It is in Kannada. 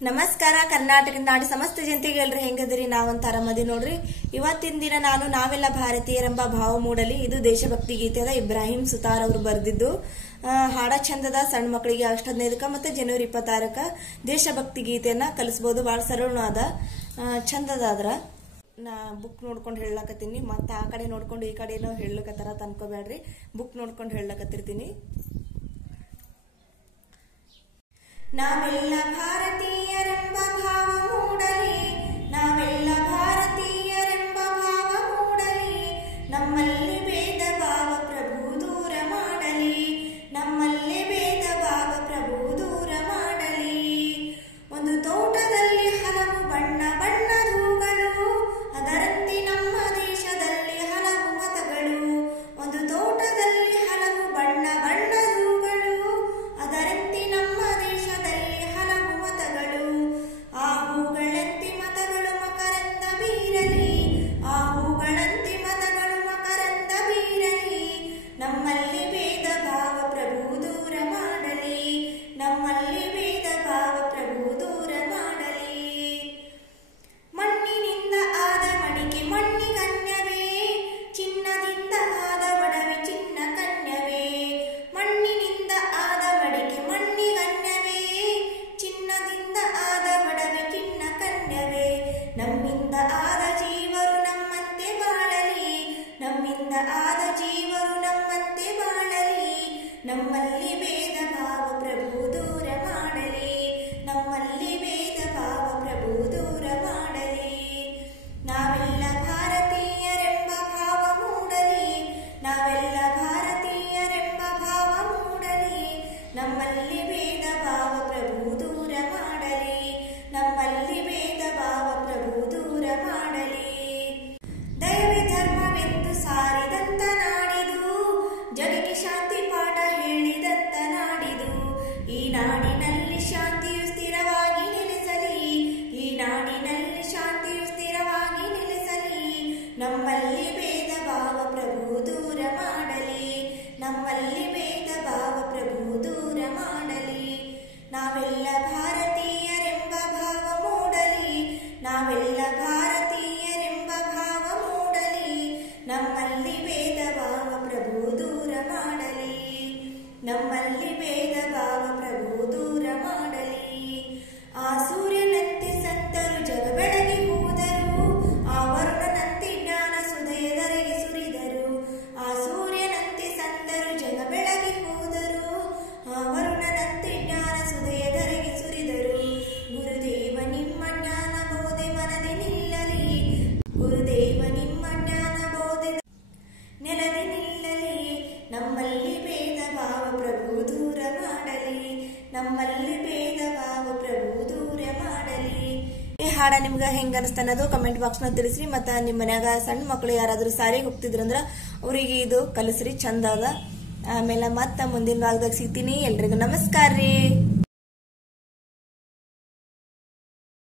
ನಮಸ್ಕಾರ ಕರ್ನಾಟಕ ನಾಡಿ ಸಮಸ್ತ ಜನತೆಗೆ ಎಲ್ರಿ ಹೆಂಗದಿರಿ ನಾವಂತ ಆರಾಮದಿ ನೋಡ್ರಿ ಇವತ್ತಿನ ದಿನ ನಾವೆಲ್ಲ ಭಾರತೀಯರೆಂಬ ಭಾವ ಮೂಡಲಿ ಇದು ದೇಶಭಕ್ತಿ ಗೀತೆದ ಇಬ್ರಾಹಿಂ ಸುತಾರ್ ಅವರು ಬರೆದಿದ್ದು ಹಾಡ ಚಂದದ ಸಣ್ಣ ಮಕ್ಕಳಿಗೆ ಆಗಸ್ಟ್ 15ಕ ಮತ್ತೆ ಜನವರಿ 26ಕ ದೇಶಭಕ್ತಿ ಗೀತೆಯನ್ನ ಕಲಿಸಬಹುದು ಬಹಳ ಸರಳವಾದ ಚಂದದಾದ್ರ ನಾ ಬುಕ್ ನೋಡ್ಕೊಂಡು ಹೇಳಕತ್ತೀನಿ ಮತ್ತೆ ಆ ಕಡೆ ನೋಡ್ಕೊಂಡು ಈ ಕಡೆನೋ ಹೇಳಕತ್ತಾರ ಅನ್ಕೋಬೇಡ್ರಿ ಬುಕ್ ನೋಡ್ಕೊಂಡು ಹೇಳಕತ್ತಿರ್ತೀನಿ ನಾವೆಲ್ಲ ಭಾರತೀಯರೆಂಬ ಭಾವ ಮೂಡಲಿ ನಾವೆಲ್ಲ ಭಾರತೀಯರೆಂಬ ಭಾವ ಮೂಡಲಿ ನಮ್ಮಲ್ಲಿ ಭೇದ ಭಾವ ಪ್ರಭು ದೂರ ಮಾಡಲಿ ನಮ್ಮಲ್ಲಿ ಭೇದ ಭಾವ ಪ್ರಭು ದೂರ ಮಾಡಲಿ ಒಂದು ತೋಟದಲ್ಲಿ ಹಲವು ಬಣ್ಣ ಬಣ್ಣದ ಹೂಗಳು ಅದರಂತೆ ನಮ್ಮ ದೇಶದಲ್ಲಿ ಹಲವು ಮತಗಳು ಒಂದು ತೋಟದಲ್ಲಿ ಹಲವು ಬಣ್ಣ ಬಣ್ಣದ ಹೂಗಳು ಅದರಂತೆ ನಮ್ಮ ಆ ಹೂಗಳಂತೆ ಮತಗಳು ಮಕರಂದ ಬೀರಲಿ ಆ ಹೂಗಳಂತೆ ಮತಗಳು ಮಕರಂದ ಬೀರಲಿ ನಮ್ಮಲ್ಲಿ ಭೇದ ಭಾವ ಪ್ರಭು ದೂರ ಮಾಡಲಿ ನಮ್ಮಲ್ಲಿ ಭೇದ ಭಾವ ಪ್ರಭು ದೂರ ಮಾಡಲಿ ಮಣ್ಣಿನಿಂದ ಆದ ಮಡಿಕೆ ಮಣ್ಣಿಗನ್ಯವೇ ಚಿನ್ನದಿಂದ ಆದ ಒಡವೆ ಚಿನ್ನ ಕನ್ಯವೇ ಮಣ್ಣಿನಿಂದ ಆದ ಮಡಿಕೆ ಮಣ್ಣಿಗನ್ಯವೇ ಚಿನ್ನದಿಂದ ಆದ ಒಡವೆ ಚಿನ್ನ ಕನ್ಯವೇ ನಮ್ಮಿಂದ ಆದ ಜೀವರು ನಮ್ಮಂತೆ ಬಾಳಲಿ ನಮ್ಮಿಂದ ಆದ ಜೀವರು ನಮ್ಮಂತೆ ಬಾಳಲಿ ನಮ್ಮಲ್ಲಿ ಭೇದ ಭಾವ ಪ್ರಭು ದೂರ ಮಾಡಲಿ ನಮ್ಮಲ್ಲಿ ಭೇದ ಭಾವ ಪ್ರಭು ದೂರ ಮಾಡಲಿ ನಾವೆಲ್ಲ ಭಾರತೀಯರೆಂಬ ಭಾವ ಮೂಡಲಿ ನಾವೆಲ್ಲ ಭಾರತೀಯರೆಂಬ ಭಾವ ಮೂಡಲಿ ನಮ್ಮಲ್ಲಿ ಭೇದ ಭಾವ ಪ್ರಭು ದೂರ ಮಾಡಲಿ ನಮ್ಮಲ್ಲಿ ಭೇದ ಭಾವ ಪ್ರಭು ದೂರ ಮಾಡಲಿ ದಯವೇ ಧರ್ಮವೆಂದು ಸಾರಿದಂತ ನಾಡಿದು ಜಗಕ್ಕೆ ಶಾಂತಿ ಪಾಠ ಹೇಳಿದಂತ ನಾಡಿದು ಈ ನಾಡಿನಲ್ಲಿ ಶಾಂತಿಯು ಸ್ಥಿರವಾಗಿ ನೆಲೆಸಲಿ ಈ ನಾಡಿನಲ್ಲಿ ಶಾಂತಿಯು ಸ್ಥಿರವಾಗಿ ನೆಲೆಸಲಿ ನಮ್ಮಲ್ಲಿ ಭೇದ ಭಾವ ಪ್ರಭು ದೂರ ಮಾಡಲಿ ನಮ್ಮಲ್ಲಿ ಭೇದ ಭಾವ ಪ್ರಭು ದೂರ ಮಾಡಲಿ ನಾವೆಲ್ಲ ಭಾರತೀಯರೆಂಬ ಭಾವ ಮೂಡಲಿ ನಾವೆಲ್ಲ ಭಾರತೀಯರೆಂಬ ಭಾವ ಮೂಡಲಿ ನಮ್ಮಲ್ಲಿ ಭೇದ ಭಾವ ಪ್ರಭು ದೂರ ಮಾಡಲಿ ನಮ್ಮಲ್ಲಿ ಭೇದ ಭಾವ ಪ್ರಭು ದೂರ ಮಾಡಲಿ ಆ ಸೂರ್ಯನಂತೆ ಸಂತರು ಜಗ ಬೆಳಗಿ ಹೋದರು ಆ ವರುಣನಂತೆ ಜ್ಞಾನ ಸುಧೆಯದರೆಗೆ ಸುರಿದರು ಆ ಸೂರ್ಯನಂತೆ ಸಂತರು ಜಗ ಬೆಳಗಿ ಹೋದರು ಆ ವರುಣನಂತೆ ಜ್ಞಾನ ಸುಧೆಯದರೆಗೆ ಸುರಿದರು ಗುರುದೇವ ನಿಮ್ಮ ಜ್ಞಾನ ಬೋಧೆ ಮನದೆ ನಿಲ್ಲಲಿ ಗುರುದೇವ ನಿಮ್ಮ ಜ್ಞಾನ ಬೋಧೆ ನೆಲದೆ ನಿಲ್ಲಲಿ ನಮ್ಮಲ್ಲಿ ಭೇದ ಭಾವ ಪ್ರಭು ದೂರ ಮಾಡಲಿ ನಮ್ಮಲ್ಲಿ ಭೇದ ಭಾವ ಪ್ರಭು ದೂರ ಮಾಡಲಿ ಈ ಹಾಡ ನಿಮ್ಗೆ ಹೆಂಗ ಅನಿಸ್ತ ಅನ್ನೋದು ಕಮೆಂಟ್ ಬಾಕ್ಸ್ ನ ತಿಳಿಸ್ರಿ ಮತ್ತ ನಿಮ್ಮ ಮನ್ಯಾಗ ಸಣ್ಣ ಮಕ್ಕಳು ಯಾರಾದ್ರೂ ಸಾರಿಗೆ ಹೋಗ್ತಿದ್ರಂದ್ರ ಅವ್ರಿಗೆ ಇದು ಕಲಿಸ್ರಿ ಚಂದ ಅದ ಆಮೇಲೆ ಮತ್ತ ಮುಂದಿನ ಭಾಗದಾಗ ಸಿಗ್ತೀನಿ ಎಲ್ರಿಗೂ ನಮಸ್ಕಾರ ರೀ.